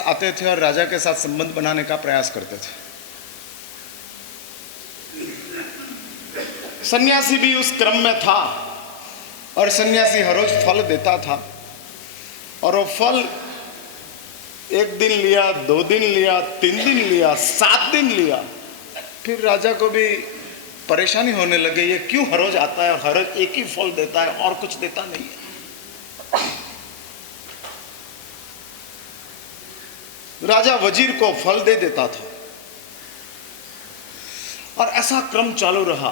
आते थे और राजा के साथ संबंध बनाने का प्रयास करते थे। सन्यासी भी उस क्रम में था और सन्यासी हर रोज फल देता था और वो फल 1 दिन लिया, 2 दिन लिया, 3 दिन लिया, 7 दिन लिया। फिर राजा को भी परेशानी होने लगी, ये क्यों हर रोज आता है और हर रोज एक ही फल देता है और कुछ देता नहीं है। राजा वजीर को फल दे देता था और ऐसा क्रम चालू रहा।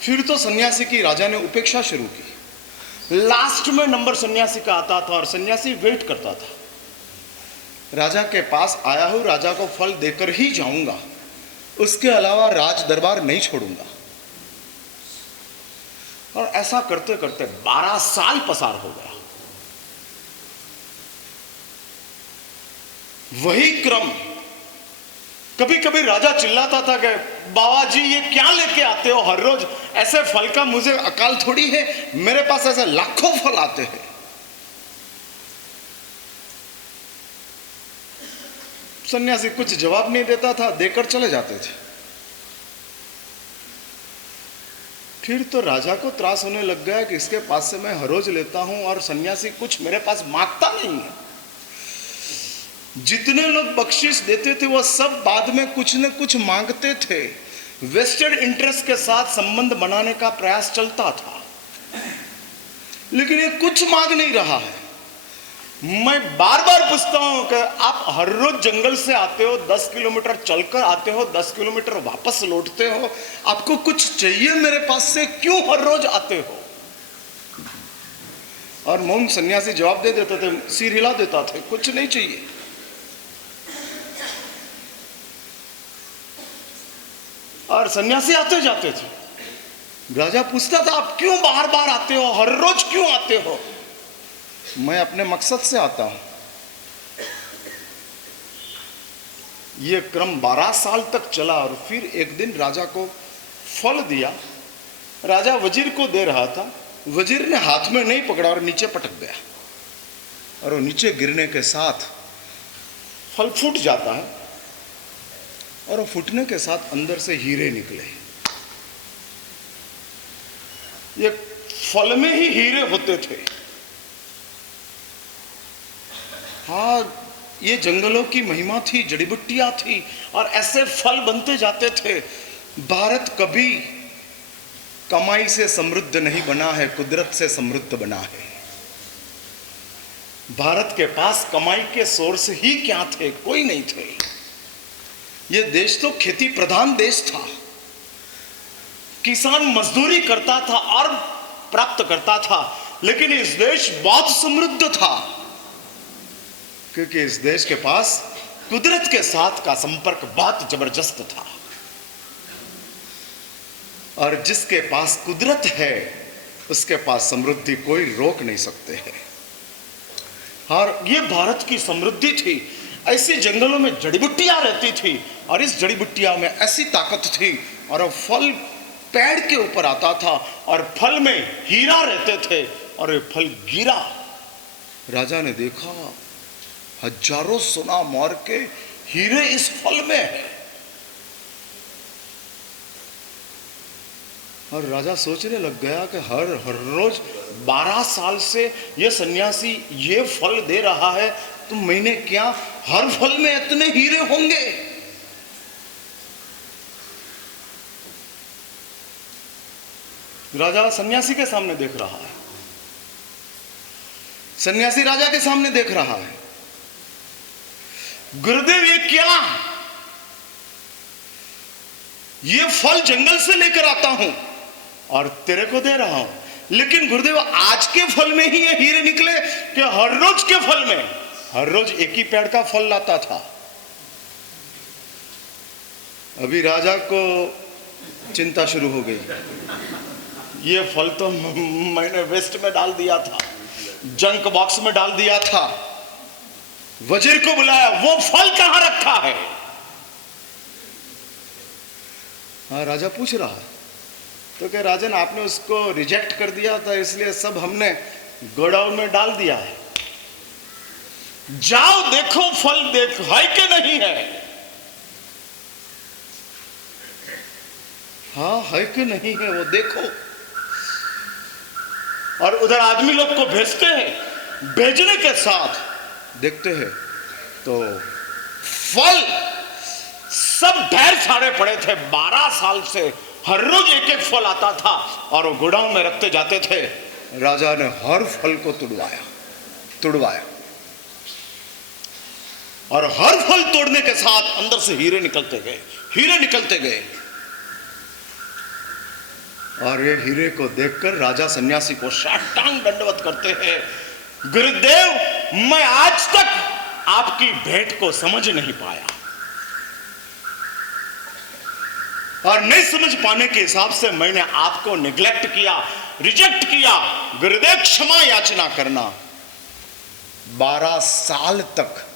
फिर तो सन्यासी की राजा ने उपेक्षा शुरू की। लास्ट में नंबर सन्यासी का आता था और सन्यासी वेट करता था, राजा के पास आया हूं, राजा को फल देकर ही जाऊंगा, उसके अलावा राज दरबार नहीं छोड़ूंगा। और ऐसा करते करते 12 साल पसार हो गया। वही क्रम। कभी कभी राजा चिल्लाता था कि बाबा जी ये क्या लेके आते हो हर रोज, ऐसे फल का मुझे अकाल थोड़ी है, मेरे पास ऐसे लाखों फल आते हैं। सन्यासी कुछ जवाब नहीं देता था, देकर चले जाते थे। फिर तो राजा को त्रास होने लग गया कि इसके पास से मैं हर रोज लेता हूं और सन्यासी कुछ मेरे पास मांगता नहीं है। जितने लोग बख्शिश देते थे वो सब बाद में कुछ न कुछ मांगते थे। वेस्टेड इंटरेस्ट के साथ संबंध बनाने का प्रयास चलता था, लेकिन ये कुछ मांग नहीं रहा है। मैं बार बार पूछता हूं कि आप हर रोज जंगल से आते हो, 10 किलोमीटर चलकर आते हो, 10 किलोमीटर वापस लौटते हो, आपको कुछ चाहिए मेरे पास से, क्यों हर रोज आते हो? और मौन सन्यासी जवाब दे देते थे, सिर हिला देता था, कुछ नहीं चाहिए। और सन्यासी आते जाते थे। राजा पूछता था, आप क्यों बार बार आते हो, हर रोज क्यों आते हो? मैं अपने मकसद से आता हूं। यह क्रम 12 साल तक चला और फिर एक दिन राजा को फल दिया। राजा वजीर को दे रहा था, वजीर ने हाथ में नहीं पकड़ा और नीचे पटक गया और वो नीचे गिरने के साथ फल फूट जाता है और वो फूटने के साथ अंदर से हीरे निकले। ये फल में ही हीरे होते थे। हाँ, ये जंगलों की महिमा थी, जड़ी बूटियां थी और ऐसे फल बनते जाते थे। भारत कभी कमाई से समृद्ध नहीं बना है, कुदरत से समृद्ध बना है। भारत के पास कमाई के सोर्स ही क्या थे? कोई नहीं थे। ये देश तो खेती प्रधान देश था। किसान मजदूरी करता था और प्राप्त करता था, लेकिन इस देश बहुत समृद्ध था क्योंकि इस देश के पास कुदरत के साथ का संपर्क बहुत जबरदस्त था। और जिसके पास कुदरत है उसके पास समृद्धि कोई रोक नहीं सकते हैं। और ये भारत की समृद्धि थी। ऐसे जंगलों में जड़ी बूटियां रहती थी और इस जड़ी बूटियां में ऐसी ताकत थी और वो फल पेड़ के ऊपर आता था और फल में हीरा रहते थे और ये फल गिरा। राजा ने देखा, हजारों सोना मोर के हीरे इस फल में है। और राजा सोचने लग गया कि हर रोज 12 साल से ये सन्यासी ये फल दे रहा है, तो मैंने क्या हर फल में इतने हीरे होंगे? राजा सन्यासी के सामने देख रहा है, सन्यासी राजा के सामने देख रहा है। गुरुदेव ये क्या? ये फल जंगल से लेकर आता हूं और तेरे को दे रहा हूं, लेकिन गुरुदेव आज के फल में ही ये हीरे निकले कि हर रोज के फल में? हर रोज एक ही पेड़ का फल लाता था। अभी राजा को चिंता शुरू हो गई। ये फल तो मैंने वेस्ट में डाल दिया था, जंक बॉक्स में डाल दिया था। वजीर को बुलाया, वो फल कहां रखा है? हाँ, राजा पूछ रहा है तो क्या राजन आपने उसको रिजेक्ट कर दिया था, इसलिए सब हमने गोडाउन में डाल दिया है। जाओ देखो फल देखो है कि नहीं है। हाँ है कि नहीं है वो देखो। और उधर आदमी लोग को भेजते हैं, भेजने के साथ देखते हैं तो फल सब ढेर सारे पड़े थे। 12 साल से हर रोज एक एक फल आता था और वो गोडाउन में रखते जाते थे। राजा ने हर फल को तुड़वाया और हर फल तोड़ने के साथ अंदर से हीरे निकलते गए। और ये हीरे को देखकर राजा सन्यासी को साष्टांग दंडवत करते हैं। गुरुदेव, मैं आज तक आपकी भेंट को समझ नहीं पाया और नहीं समझ पाने के हिसाब से मैंने आपको निग्लेक्ट किया, रिजेक्ट किया। गुरुदेव क्षमा याचना करना। 12 साल तक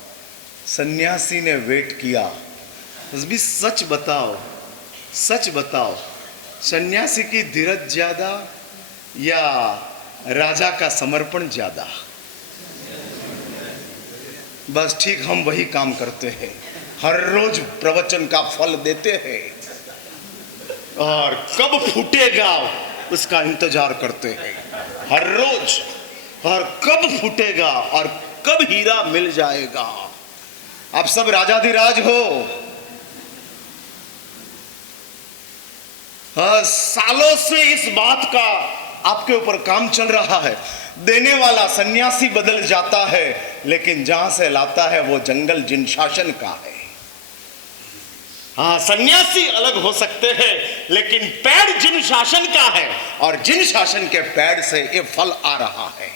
सन्यासी ने वेट किया। भी सच बताओ, सन्यासी की धीरज ज्यादा या राजा का समर्पण ज्यादा? बस ठीक हम वही काम करते हैं, हर रोज प्रवचन का फल देते हैं और कब फूटेगा उसका इंतजार करते हैं हर रोज, और कब फूटेगा और कब हीरा मिल जाएगा। आप सब राजाधिराज हो। सालों से इस बात का आपके ऊपर काम चल रहा है। देने वाला सन्यासी बदल जाता है, लेकिन जहां से लाता है वो जंगल जिन शासन का है। हाँ, सन्यासी अलग हो सकते हैं, लेकिन पेड़ जिन शासन का है और जिन शासन के पेड़ से ये फल आ रहा है।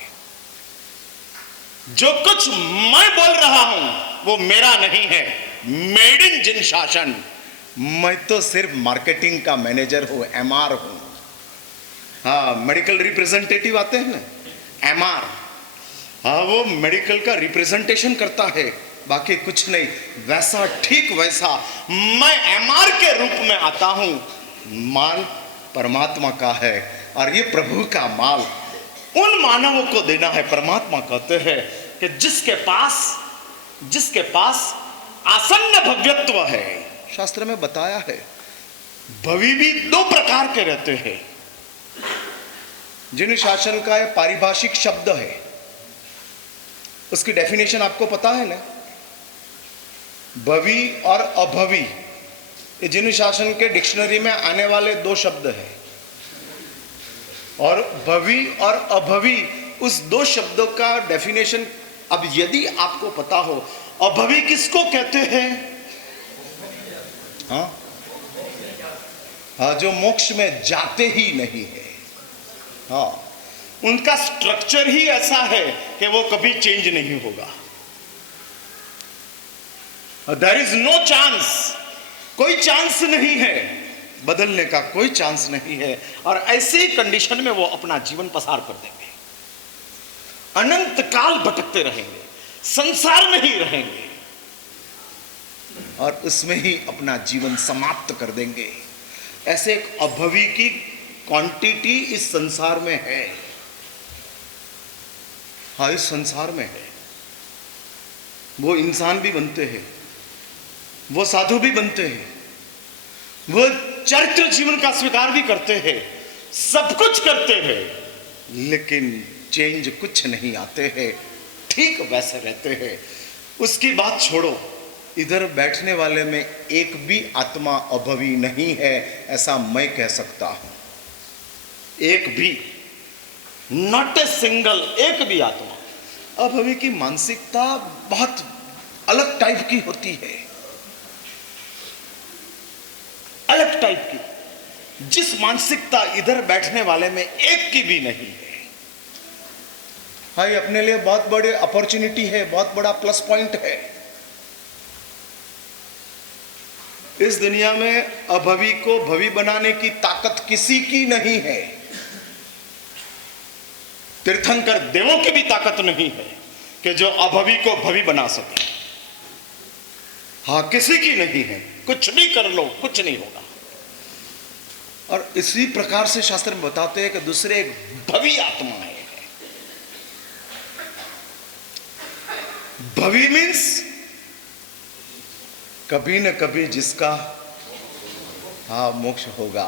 जो कुछ मैं बोल रहा हूं वो मेरा नहीं है, मेड इन जिन शासन। मैं तो सिर्फ मार्केटिंग का मैनेजर हूं, MR हूं। हाँ, मेडिकल रिप्रेजेंटेटिव आते हैं ना, MR। हाँ, वो मेडिकल का रिप्रेजेंटेशन करता है, बाकी कुछ नहीं। वैसा ठीक वैसा मैं MR के रूप में आता हूं। माल परमात्मा का है और ये प्रभु का माल उन मानवों को देना है। परमात्मा कहते हैं कि जिसके पास आसन्न भव्यत्व है, शास्त्र में बताया है। भवि भी 2 प्रकार के रहते हैं। जिन शासन का ये पारिभाषिक शब्द है, उसकी डेफिनेशन आपको पता है ना? भवि और अभवि, ये जिन शासन के डिक्शनरी में आने वाले 2 शब्द हैं। और भवि और अभवि, उस 2 शब्दों का डेफिनेशन अब यदि आपको पता हो, अभवि किसको कहते हैं? हाँ, जो मोक्ष में जाते ही नहीं है। हाँ, उनका स्ट्रक्चर ही ऐसा है कि वो कभी चेंज नहीं होगा। देयर इज नो चांस, कोई चांस नहीं है बदलने का, कोई चांस नहीं है। और ऐसी कंडीशन में वो अपना जीवन पसार कर देंगे, अनंत काल भटकते रहेंगे, संसार में ही रहेंगे और उसमें ही अपना जीवन समाप्त कर देंगे। ऐसे एक अभवी की क्वांटिटी इस संसार में है। हाँ, इस संसार में है। वो इंसान भी बनते हैं, वो साधु भी बनते हैं, वो चरित्र जीवन का स्वीकार भी करते हैं, सब कुछ करते हैं, लेकिन चेंज कुछ नहीं आते हैं, ठीक वैसे रहते हैं। उसकी बात छोड़ो, इधर बैठने वाले में एक भी आत्मा अभवी नहीं है, ऐसा मैं कह सकता हूं। एक भी, नॉट ए सिंगल, एक भी आत्मा। अभवी की मानसिकता बहुत अलग टाइप की होती है, अलग टाइप की, जिस मानसिकता इधर बैठने वाले में एक की भी नहीं है। हाँ, ये अपने लिए बहुत बड़ी अपॉर्चुनिटी है, बहुत बड़ा प्लस पॉइंट है। इस दुनिया में अभवी को भवी बनाने की ताकत किसी की नहीं है। तीर्थंकर देवों की भी ताकत नहीं है कि जो अभवी को भवी बना सके। हाँ, किसी की नहीं है। कुछ भी कर लो, कुछ नहीं होगा। और इसी प्रकार से शास्त्र में बताते हैं कि दूसरे एक भवी आत्मा है। भवी मीन्स कभी न कभी जिसका मोक्ष होगा।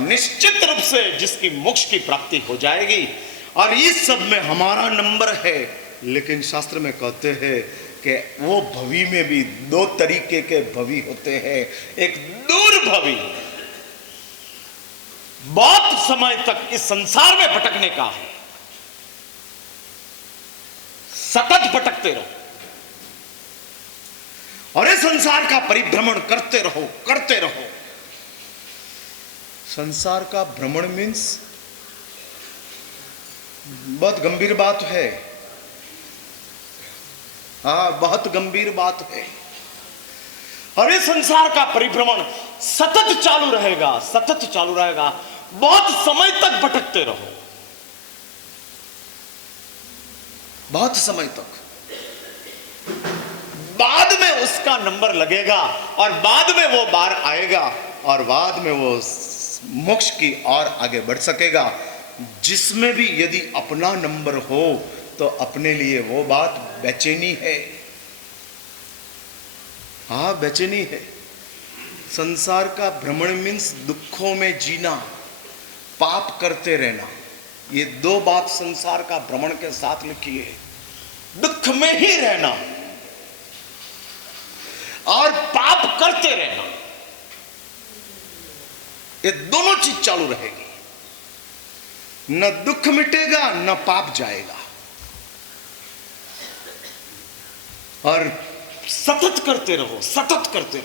निश्चित रूप से जिसकी मोक्ष की प्राप्ति हो जाएगी। और इस सब में हमारा नंबर है। लेकिन शास्त्र में कहते हैं कि वो भवी में भी दो तरीके के भवी होते हैं। एक दूर भवी, बहुत समय तक इस संसार में भटकने का है, सतत भटकते रहो और इस संसार का परिभ्रमण करते रहो करते रहो। संसार का भ्रमण मीन्स बहुत गंभीर बात है। बहुत गंभीर बात है। और इस संसार का परिभ्रमण सतत चालू रहेगा, सतत चालू रहेगा। बहुत समय तक भटकते रहो, बहुत समय तक। बाद में उसका नंबर लगेगा और बाद में वो बार आएगा और बाद में वो मोक्ष की ओर आगे बढ़ सकेगा। जिसमें भी यदि अपना नंबर हो तो अपने लिए वो बात बेचैनी है। बेचैनी है। संसार का भ्रमण मीन्स दुखों में जीना, पाप करते रहना। ये दो बात संसार का भ्रमण के साथ लिखी है। दुख में ही रहना और पाप करते रहना, ये दोनों चीज चालू रहेगी। न दुख मिटेगा न पाप जाएगा। और सतत करते रहो, सतत करते रहो।